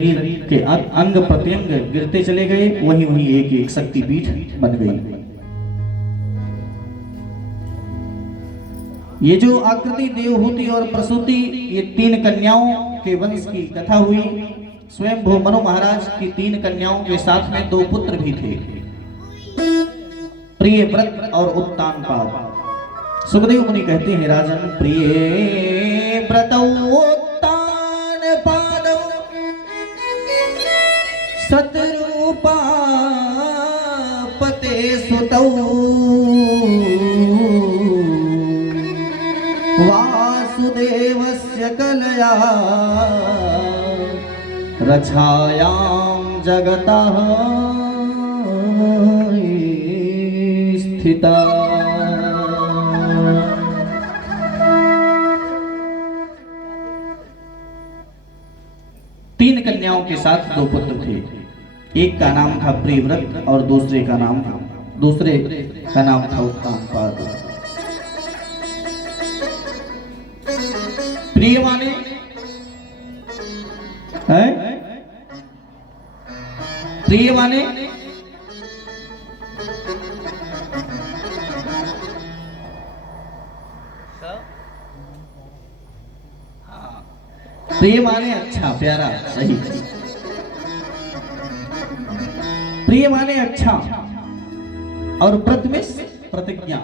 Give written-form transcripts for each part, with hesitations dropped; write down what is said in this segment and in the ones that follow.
शरीर के अंग प्रत्यंग गिरते चले गए, वहीं वहीं एक एक शक्तिपीठ बन गई। ये जो आकृति, देवहूति और प्रसूति, ये तीन कन्याओं के वंश की कथा हुई। स्वयंभू मनु महाराज की तीन कन्याओं के साथ में दो पुत्र भी थे, प्रियव्रत और उत्तानपाद। सुखदेव मुनि कहते हैं, राजन प्रियव्रतौ उत्तानपादौ सतरूपा पते सुतौ वासुदेवस्य कलया रक्षायां जगतः स्थिता। तीन कन्याओं के साथ दो पुत्र थे। एक का नाम था प्रियव्रत और दूसरे का नाम था उत्तानपाद। प्रिय माने प्रिय माने प्रिय माने अच्छा, प्यारा, सही। प्रिय माने अच्छा और व्रत में प्रतिज्ञा।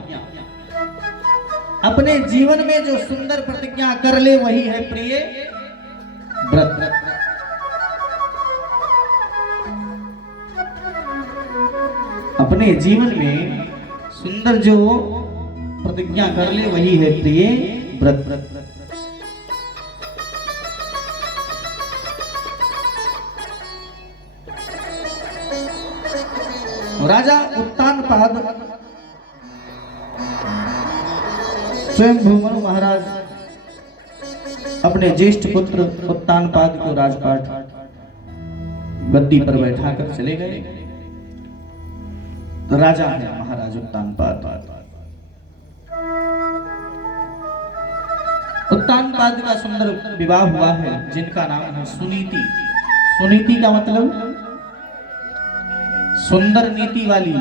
अपने जीवन में जो सुंदर प्रतिज्ञा कर ले वही है प्रिय व्रत। अपने जीवन में सुंदर जो प्रतिज्ञा कर ले वही है प्रिय व्रत। राजा उत्तानपाद स्वयंभू मनु महाराज अपने ज्येष्ठ पुत्र उत्तानपाद को राजपाट गद्दी पर बैठाकर चले गए। तो राजा है महाराज उत्तानपाद। उत्तानपाद का सुंदर विवाह हुआ है, जिनका नाम है सुनीति। सुनीति का मतलब सुंदर नीति वाली,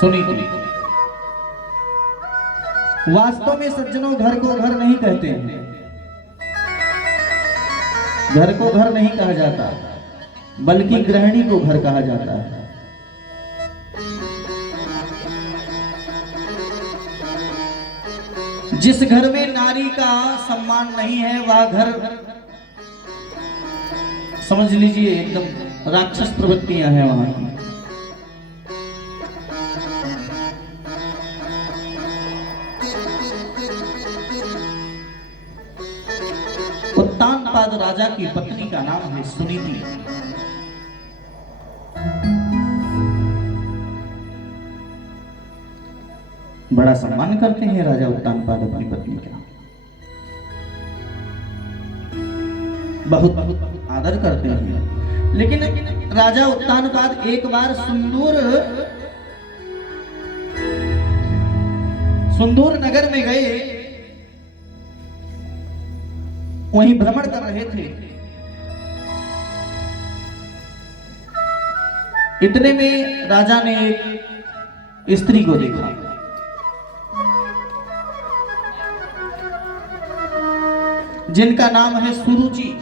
सुनीति। वास्तव में सज्जनों, घर को घर नहीं कहते हैं, घर को घर नहीं कहा जाता, बल्कि गृहिणी को घर कहा जाता है। जिस घर में नारी का सम्मान नहीं है वह घर, समझ लीजिए, एकदम राक्षस प्रवृत्तियां हैं वहां की। उत्तानपाद राजा की पत्नी का नाम है सुनीति। बड़ा सम्मान करते हैं राजा उत्तानपाद अपनी पत्नी का, बहुत आदर करते हैं। लेकिन राजा उत्तानपाद एक बार सुंदूर नगर में गए, वहीं भ्रमण कर रहे थे। इतने में राजा ने एक स्त्री को देखा, जिनका नाम है सुरुचि।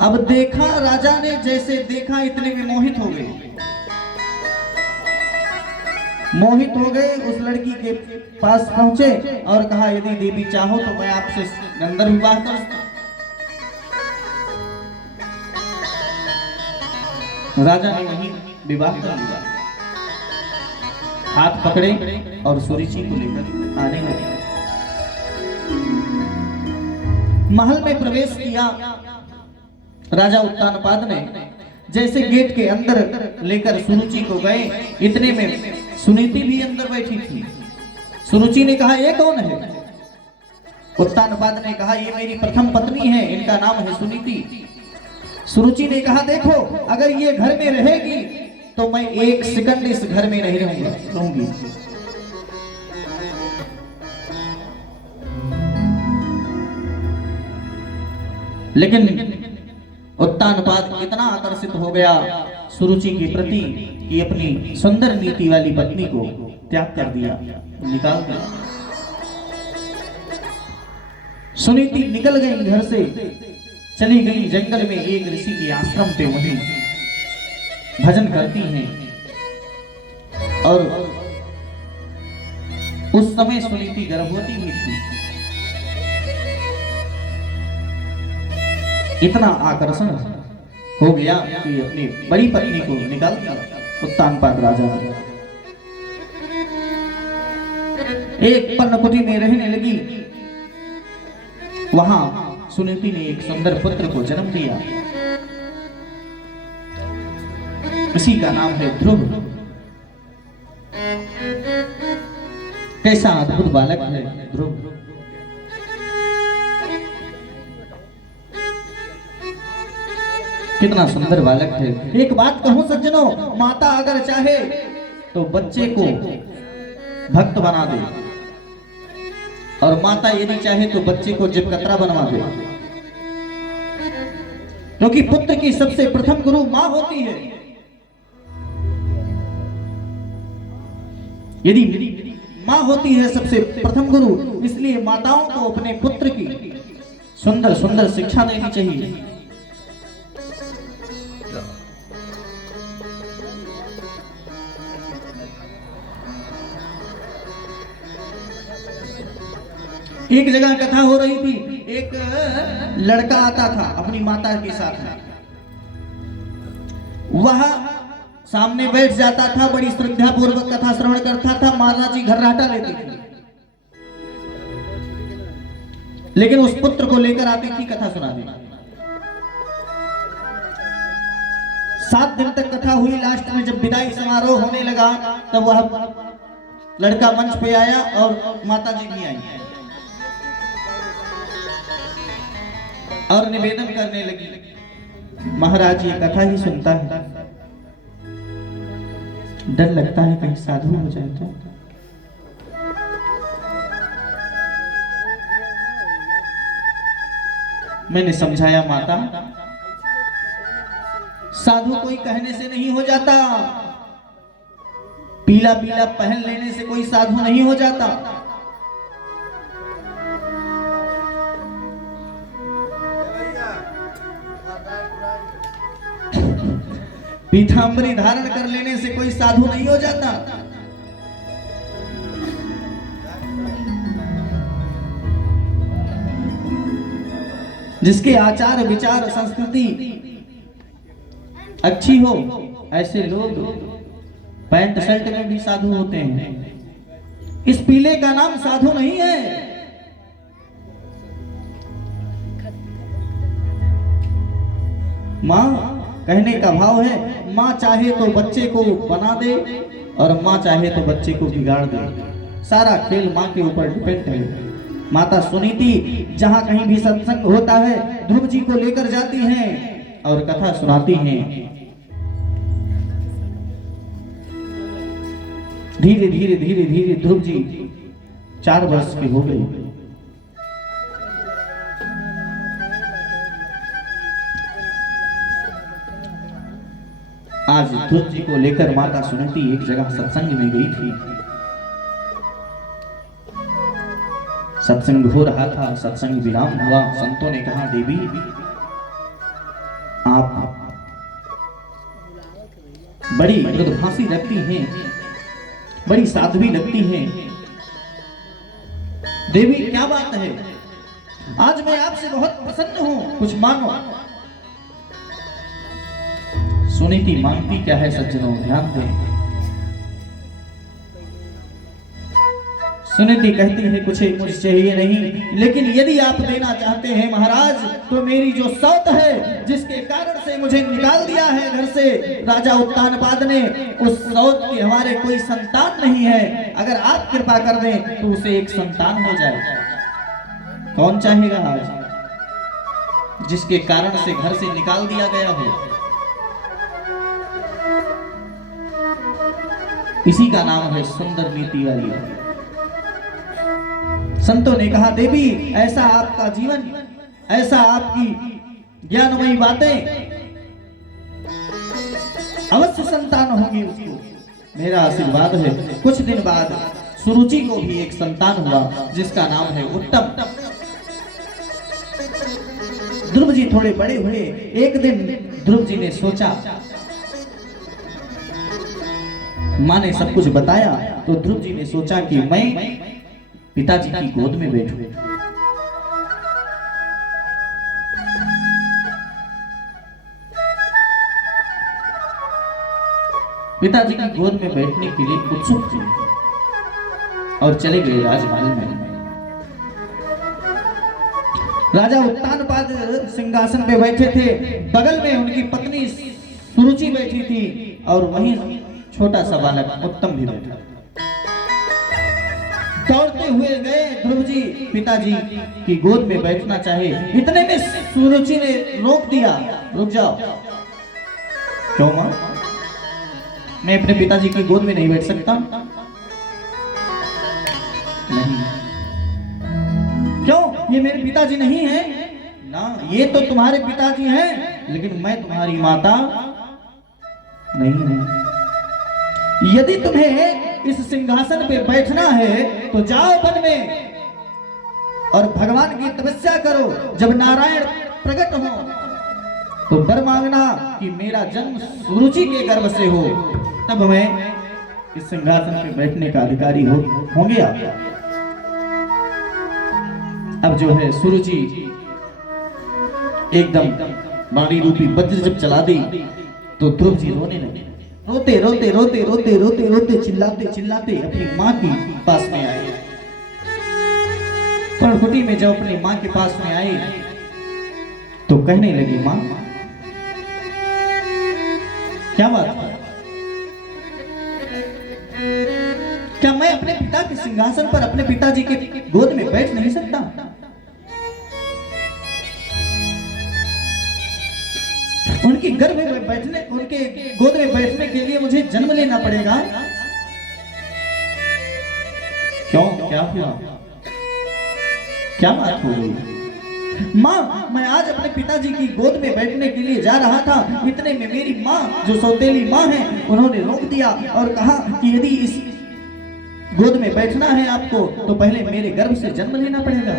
अब देखा राजा ने, जैसे देखा इतने में मोहित हो गए। मोहित हो गए, उस लड़की के पास पहुंचे और कहा, यदि देवी चाहो तो मैं आपसे गंधर्व विवाह कर सकता। राजा ने वहीं विवाह कर लिया। हाथ पकड़े और सुरुचि को लेकर आने लगे। महल में प्रवेश किया राजा उत्तानपाद ने। जैसे गेट के अंदर लेकर सुरुचि को गए, इतने में सुनीति भी अंदर बैठी थी। सुरुचि ने कहा, ये कौन है? उत्तानपाद ने कहा, ये मेरी प्रथम पत्नी है, इनका नाम है सुनीति। सुरुचि ने कहा, देखो, अगर ये घर में रहेगी तो मैं एक सेकंड इस घर में नहीं रहूंगी। लेकिन उत्तानपाद इतना आकर्षित हो गया सुरुचि के प्रति कि अपनी सुंदर नीति वाली पत्नी को त्याग कर दिया, निकाल दिया। सुनीति निकल गई घर से, चली गई जंगल में एक ऋषि के आश्रम पे, वहीं भजन करती हैं। और उस समय सुनीति गर्भवती भी थी। इतना आकर्षण हो गया कि अपनी बड़ी पत्नी को निकाल दिया उत्तानपाद राजा ने। एक पर्णकुटी में रहने लगी। वहां सुनीति ने एक सुंदर पुत्र को जन्म दिया। इसी का नाम है ध्रुव। कैसा अद्भुत बालक है ध्रुव। कितना सुंदर बालक है। एक बात कहूं सज्जनों, माता अगर चाहे तो बच्चे को भक्त बना दे, और माता यदि चाहे तो बच्चे को जिपकतरा बनवा दे, क्योंकि पुत्र की सबसे प्रथम गुरु मां होती है। यदि मां होती है सबसे प्रथम गुरु, इसलिए माताओं को अपने पुत्र की सुंदर सुंदर शिक्षा देनी चाहिए। एक जगह कथा हो रही थी। एक लड़का आता था अपनी माता के साथ, वह सामने बैठ जाता था, बड़ी श्रद्धा पूर्वक कथा श्रवण करता था, माता जी घर्राटा लेती थी, लेकिन उस पुत्र को लेकर आती थी कथा सुनाने। 7 दिन तक कथा हुई। लास्ट में जब विदाई समारोह होने लगा, तब वह लड़का मंच पे आया और माता जी भी आई और निवेदन करने लगी, महाराज ये कथा ही सुनता है, डर लगता है कहीं साधु हो जाए तो। मैंने समझाया, माता साधु कोई कहने से नहीं हो जाता, पीला पीला पहन लेने से कोई साधु नहीं हो जाता। पीतांबरी धारण कर लेने से कोई साधु नहीं हो जाता। जिसके आचार विचार संस्कृति अच्छी हो, ऐसे लोग पैंट शर्ट में भी साधु होते हैं। इस पीले का नाम साधु नहीं है। मां कहने का भाव है, मां चाहे तो बच्चे को बना दे और मां चाहे तो बच्चे को बिगाड़ दे। सारा खेल मां के ऊपर डिपेंड है। माता सुनीति जहां कहीं भी सत्संग होता है, ध्रुव जी को लेकर जाती हैं और कथा सुनाती हैं। धीरे धीरे धीरे धीरे ध्रुव जी 4 वर्ष के हो गए। आज ध्रुव जी को लेकर माता सुनीति एक जगह सत्संग में गई थी। सत्संग हो रहा था, सत्संग विराम हुआ। संतों ने कहा, देवी आप बड़ी मृदुभाषी लगती हैं, बड़ी साध्वी लगती हैं। देवी क्या बात है, आज मैं आपसे बहुत प्रसन्न हूं, कुछ मानो। सुनीति मांगती क्या है सज्जनों, ध्यान दें। सुनीति कहती है, कुछ मुझे चाहिए नहीं, लेकिन यदि आप देना चाहते हैं महाराज, तो मेरी जो सौत है, जिसके कारण से मुझे निकाल दिया है घर से राजा उत्तानपाद ने, उस सौत की हमारे कोई संतान नहीं है। अगर आप कृपा कर दें तो उसे एक संतान हो जाए। कौन चाहेगा आज, जिसके कारण से घर से निकाल दिया गया हो? इसी का नाम है सुंदर नीति वाली। संतों ने कहा, देवी ऐसा आपका जीवन, ऐसा आपकी ज्ञानमयी बातें, अवश्य संतान होगी उसको। मेरा आशीर्वाद है। कुछ दिन बाद सुरुचि को भी एक संतान हुआ जिसका नाम है उत्तम। ध्रुव जी थोड़े बड़े हुए। एक दिन ध्रुव जी ने सोचा, माँ ने सब कुछ बताया तो ध्रुव जी ने सोचा कि मैं पिताजी की गोद में बैठूं। पिताजी की गोद में बैठने के लिए उत्सुक थे और चले गए राजमहल में। राजा उत्तानपाद सिंहासन पे बैठे थे, बगल में उनकी पत्नी सुरुचि बैठी थी और वहीं छोटा सा बालक उत्तम भी बैठा। दौड़ते हुए गए ध्रुव जी पिताजी की गोद में बैठना चाहे, इतने में सुरुचि ने रोक दिया, रुक जाओ। क्यों मां, मैं अपने पिताजी की गोद में नहीं बैठ सकता? नहीं। क्यों? ये मेरे पिताजी नहीं है ना, ये तो तुम्हारे पिताजी हैं, लेकिन मैं तुम्हारी माता नहीं हूं। यदि तुम्हें इस सिंहासन पे बैठना है तो जाओ वन में और भगवान की तपस्या करो। जब नारायण प्रकट हो तो वर मांगना कि मेरा जन्म सुरुचि के गर्भ से हो, तब मैं इस सिंहासन पे बैठने का अधिकारी होंगे आप। अब जो है सुरुचि एकदम बाड़ी रूपी वज्र जब चला दी तो ध्रुव जी रोने लगे। रोते रोते रोते रोते रोते रोते चिल्लाते चिल्लाते अपनी माँ के पास में आए। पर्णकुटी में जब अपनी माँ के पास में आए तो कहने लगी, माँ क्या बात है? क्या मैं अपने पिता के सिंहासन पर अपने पिताजी के गोद में बैठ नहीं सकता? उनकी गर्भ में बैठने, उनके गोद में बैठने के लिए मुझे जन्म लेना पड़ेगा? क्यों, क्या हुआ? क्या बात हो गई? माँ, मैं आज अपने पिताजी की गोद में बैठने के लिए जा रहा था, इतने में मेरी माँ जो सौतेली माँ है उन्होंने रोक दिया और कहा कि यदि इस गोद में बैठना है आपको तो पहले मेरे गर्भ से जन्म लेना पड़ेगा।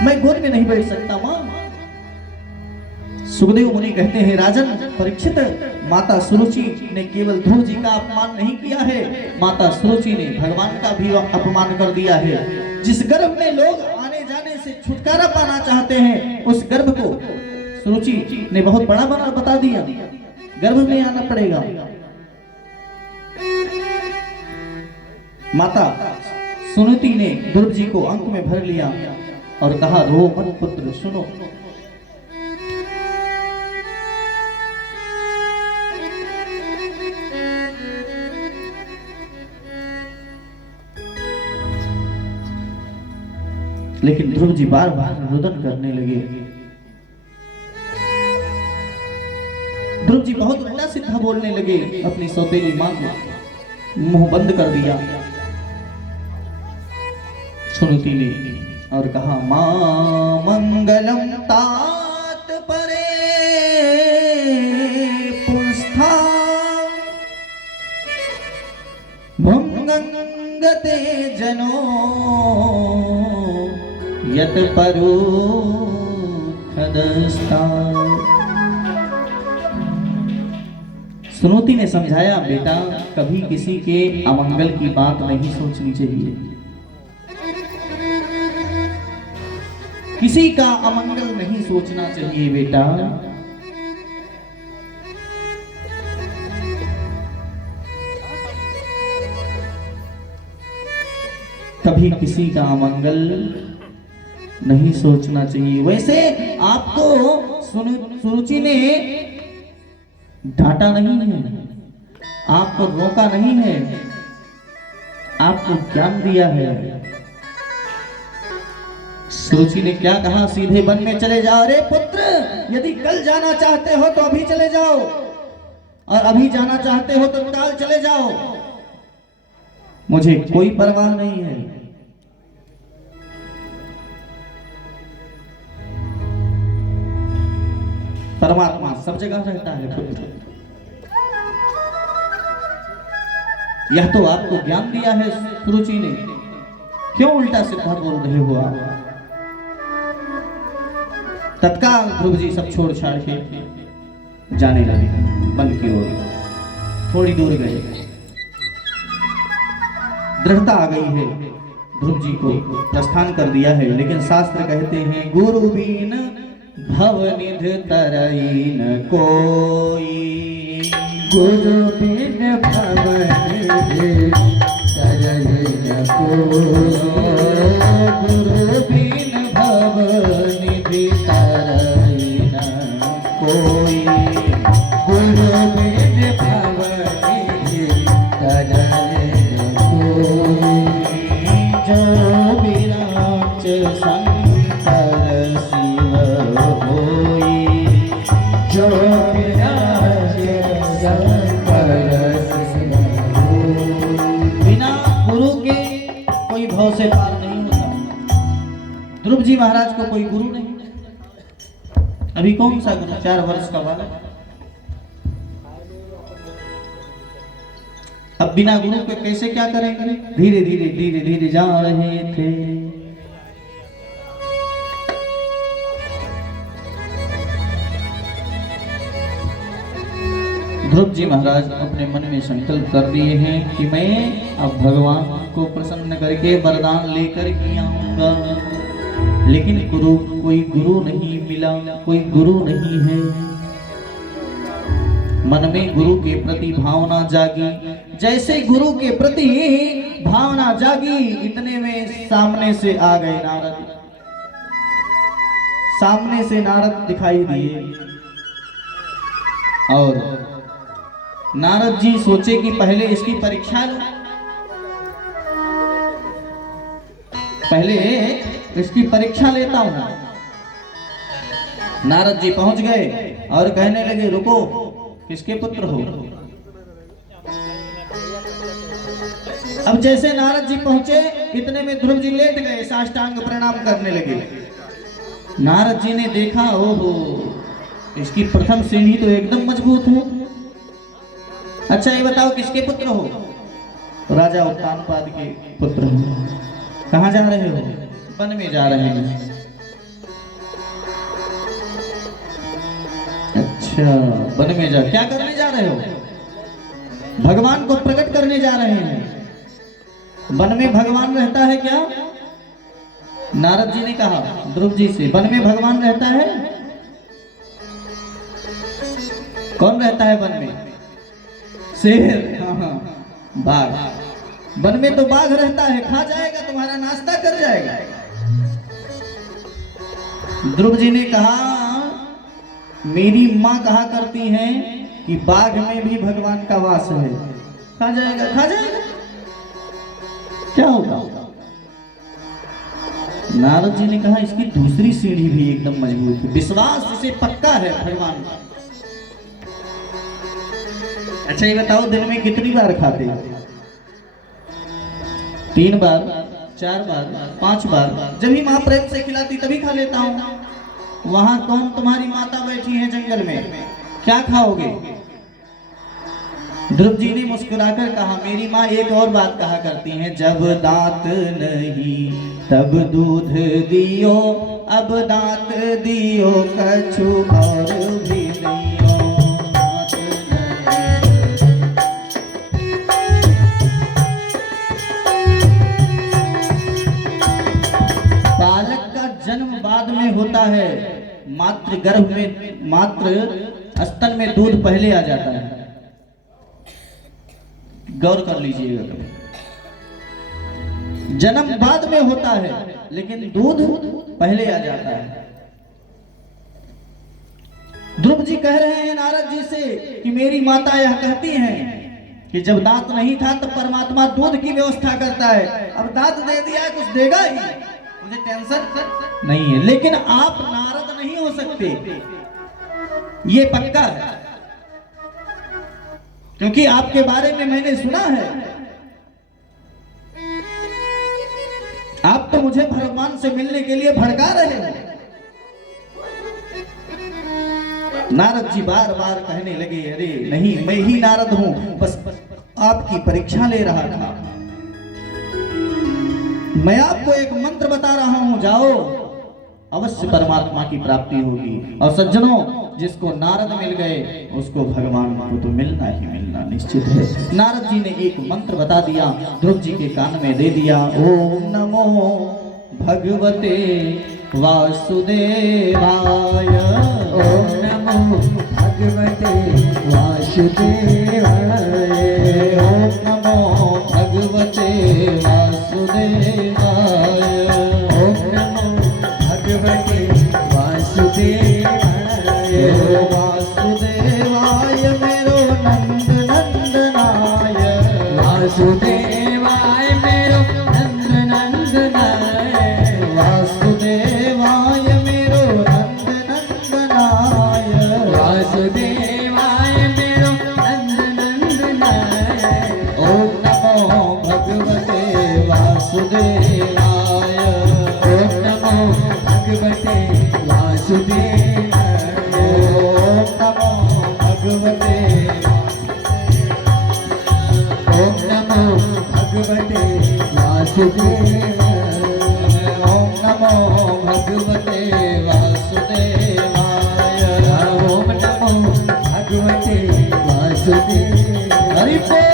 मैं गोद में नहीं बैठ सकता माँ। सुखदेव मुनि कहते हैं, राजन परीक्षित, माता सुरुचि ने केवल ध्रुव जी का अपमान नहीं किया है, माता सुरुचि ने भगवान का भी अपमान कर दिया है। जिस गर्भ में लोग आने जाने से छुटकारा पाना चाहते हैं उस गर्भ को सुरुचि ने बहुत बड़ा बता दिया। गर्भ में आना पड़ेगा। माता सुनीति ने ध्रुव जी को अंक में भर लिया और कहा, रो मत पुत्र, सुनो। लेकिन ध्रुव जी बार बार रुदन करने लगे। ध्रुव जी बहुत उल्टा सीधा बोलने लगे। अपनी सौतेली मां को मुंह बंद कर दिया सुनीति ने और कहा, मां मंगलम तात परे पुंस्था भंगंगते जनो यत परो खदस्ता। सुनीति ने समझाया, बेटा कभी किसी के अमंगल की बात नहीं सोचनी चाहिए, किसी का अमंगल नहीं सोचना चाहिए बेटा। कभी किसी का अमंगल नहीं सोचना चाहिए। वैसे आपको सुरुचि ने डांटा नहीं है, आपको रोका नहीं है, आपको ज्ञान दिया है। सुरुचि ने क्या कहा, सीधे वन में चले जाओ। अरे पुत्र, यदि कल जाना चाहते हो तो अभी चले जाओ और अभी जाना चाहते हो तो काल चले जाओ। मुझे कोई परवाह नहीं है। परमात्मा सब जगह रहता है पुत्र। यह तो आपको ज्ञान दिया है सुरुचि ने, क्यों उल्टा सीधा बोल रहे हो आप? तत्काल ध्रुव जी सब छोड़ छाड़ के जाने लगे वन की ओर। थोड़ी दूर गए, दृढ़ता आ गई है, ध्रुव जी को प्रस्थान कर दिया है। लेकिन शास्त्र कहते हैं गुरु बीन भव निध तरई न कोई, गुरु बिन भव निध तरई न कोई, गुरु बीन भव निधि तरई न कोई, गुरु बिन भव निध तरई न कोई, जो विराज शंकर शिव होई, जो विराज शंकर शिव होई। बिना गुरु के कोई भव से पार नहीं होता। ध्रुव जी महाराज को कोई गुरु नहीं, अभी कौन सा गुरु, 4 वर्ष का बालक। अब बिना गुरु के कैसे क्या करेंगे? धीरे धीरे धीरे धीरे जा रहे थे। ध्रुव जी महाराज अपने मन में संकल्प कर दिए हैं कि मैं अब भगवान को प्रसन्न करके वरदान लेकर ही आऊंगा। लेकिन कोई गुरु नहीं मिला, कोई गुरु नहीं है। मन में गुरु के प्रति भावना जागी। जैसे गुरु के प्रति भावना जागी, इतने में सामने से आ गए नारद। सामने से नारद दिखाई दिए और नारद जी सोचे कि पहले इसकी परीक्षा लो, पहले इसकी परीक्षा लेता हूं। नारद जी पहुंच गए और कहने लगे रुको, किसके पुत्र हो? अब जैसे नारद जी पहुंचे, इतने में ध्रुव जी लेट गए, साष्टांग प्रणाम करने लगे। नारद जी ने देखा, ओहो इसकी प्रथम सीढ़ी तो एकदम मजबूत है। अच्छा ये बताओ किसके पुत्र हो? राजा उत्तानपाद के पुत्र हो। कहाँ जा रहे हो? वन में जा रहे हैं। अच्छा वन में जा, क्या करने जा रहे हो? भगवान को प्रकट करने जा रहे हैं। वन में भगवान रहता है क्या? नारद जी ने कहा ध्रुव जी से, वन में भगवान रहता है? कौन रहता है वन में? शेर। हाँ, बाघ। वन में तो बाघ रहता है, खा जाएगा, तुम्हारा नाश्ता कर जाएगा। ध्रुव जी ने कहा मेरी माँ कहा करती हैं कि बाघ में भी भगवान का वास है, खा जाएगा, खा जाएगा, क्या होगा? नारद जी ने कहा इसकी दूसरी सीढ़ी भी एकदम मजबूत है, विश्वास इसे पक्का है भगवान का। अच्छा ये बताओ दिन में कितनी बार खाते हो? 3 बार, 4 बार, 5 बार। जब भी माँ प्रेम से खिलाती तभी खा लेता हूँ। वहां कौन तुम्हारी माता बैठी है जंगल में, क्या खाओगे? ध्रुव जी ने मुस्कुराकर कहा मेरी माँ एक और बात कहा करती हैं, जब दांत नहीं तब दूध दियो, अब दांत दियो कछु और भी नहीं। जन्म बाद में होता है, मात्र गर्भ में, मात्र स्तन में दूध पहले आ जाता है। गौर कर लीजिएगा, जन्म बाद में होता है लेकिन दूध पहले आ जाता है। ध्रुव जी कह रहे हैं नारद जी से कि मेरी माता यह कहती हैं कि जब दांत नहीं था तब परमात्मा दूध की व्यवस्था करता है, अब दांत दे दिया कुछ देगा ही, मुझे टेंशन नहीं है। लेकिन आप नारद नहीं हो सकते, ये पक्का है, क्योंकि आपके बारे में मैंने सुना है आप तो मुझे भगवान से मिलने के लिए भड़का रहे हो। नारद जी बार बार कहने लगे, अरे नहीं, मैं ही नारद हूं, बस आपकी परीक्षा ले रहा था। मैं आपको एक मंत्र बता रहा हूं, जाओ, अवश्य परमात्मा की प्राप्ति होगी। और सज्जनों, जिसको नारद मिल गए उसको भगवान को तो मिलना ही मिलना निश्चित है। नारद जी ने एक मंत्र बता दिया, ध्रुव जी के कान में दे दिया, ओम नमो भगवते वासुदेवाय, ओम नमो भगवते वासुदेवाय, ओम नमो भगवते वासुदेवाय, ओम नमो भगवते वासुदेवाय, वासुदेवाय मेरो नंद नंदनाय, वासुदेवाय मेरो नंद नंदनाय, वासुदेवाय मेरो नंद नंदनाय, वासुदेवाय मेरो नंद नंदनाय, ओम नमो भगवते वासुदेवाय, ओम नमो भगवते वासुदेवाय, ओम नमो भगवते, ओम नमो भगवते वासुदेवाय, ओम नमो भगवते वासुदेवाय, ओम नमो भगवते वासुदेवाय। हरि बोल।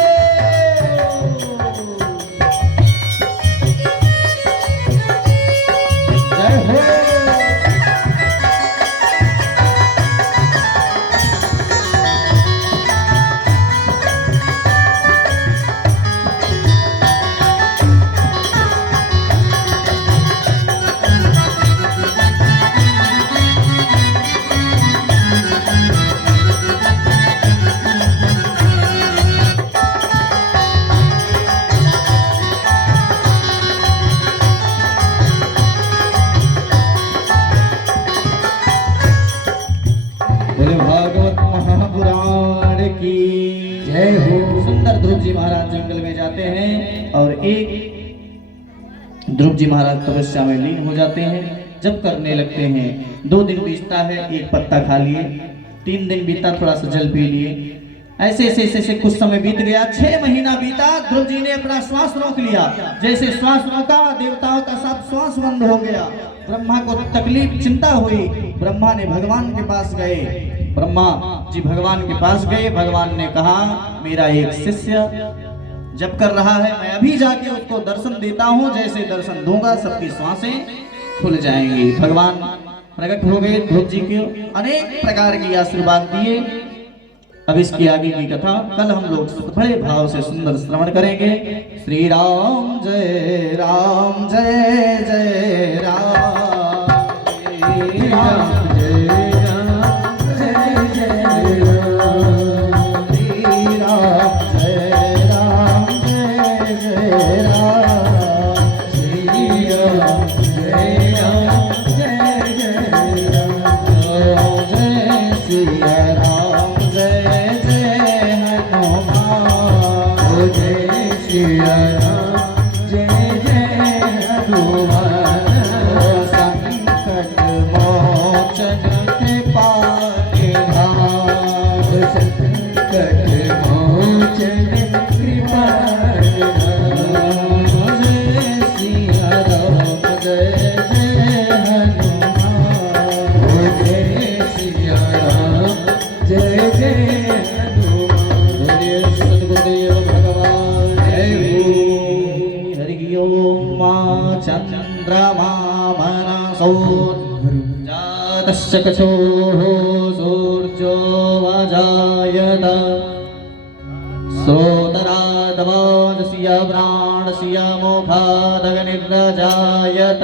जय हो। बोले भागवत महापुराण की जय हो। सुंदर ध्रुव जी महाराज जंगल में जाते हैं और एक ध्रुव जी महाराज तपस्या में लीन हो जाते हैं। जब करने लगते हैं, 2 दिन बीतता है, एक पत्ता खा लिए, 3 दिन बीता, थोड़ा सा जल पी लिए, ऐसे ऐसे ऐसे ऐसे कुछ समय बीत गया। 6 महीना बीता, ध्रुव जी ने अपना श्वास रोक लिया। जैसे श्वास रोका, देवताओं का सब श्वास बंद हो गया। ब्रह्मा को तकलीफ, चिंता हुई। ब्रह्मा ने भगवान के पास गए, ब्रह्मा जी भगवान के पास गए। भगवान ने कहा, मेरा एक शिष्य जब कर रहा है, मैं अभी जाके उसको दर्शन देता हूँ। जैसे दर्शन दूंगा, सबकी सांसें खुल जाएंगी। भगवान प्रकट हो गए, ध्रुव जी को अनेक प्रकार की आशीर्वाद दिए। अब इसकी आगे की कथा कल हम लोग बड़े भाव से सुंदर श्रवण करेंगे। श्री राम जय राम, जय जय राम, श्री राम जय राम, जय जय राम, श्री राम जय राम, जय जय राम, श्री राम जय राम, जय जय राम, जय सिया राम, जय जय हनुमान, जय श्री राम, जय जय हनुमान, संकट मोचन कृपा निधान, संकट मोचन कृपा निधान, जय सिया राम, जय जय हनुमान, जय श्री राम, जय जय हनुमान। बोलिए सद्गुरुदेव भगवान जय हो। हरि ओम। मां चंद्रमा मनसो जातस्य कछोः सूर्यो वजायत, श्रोतरादवादस्य प्राणस्य मोखादग्निर्जायत,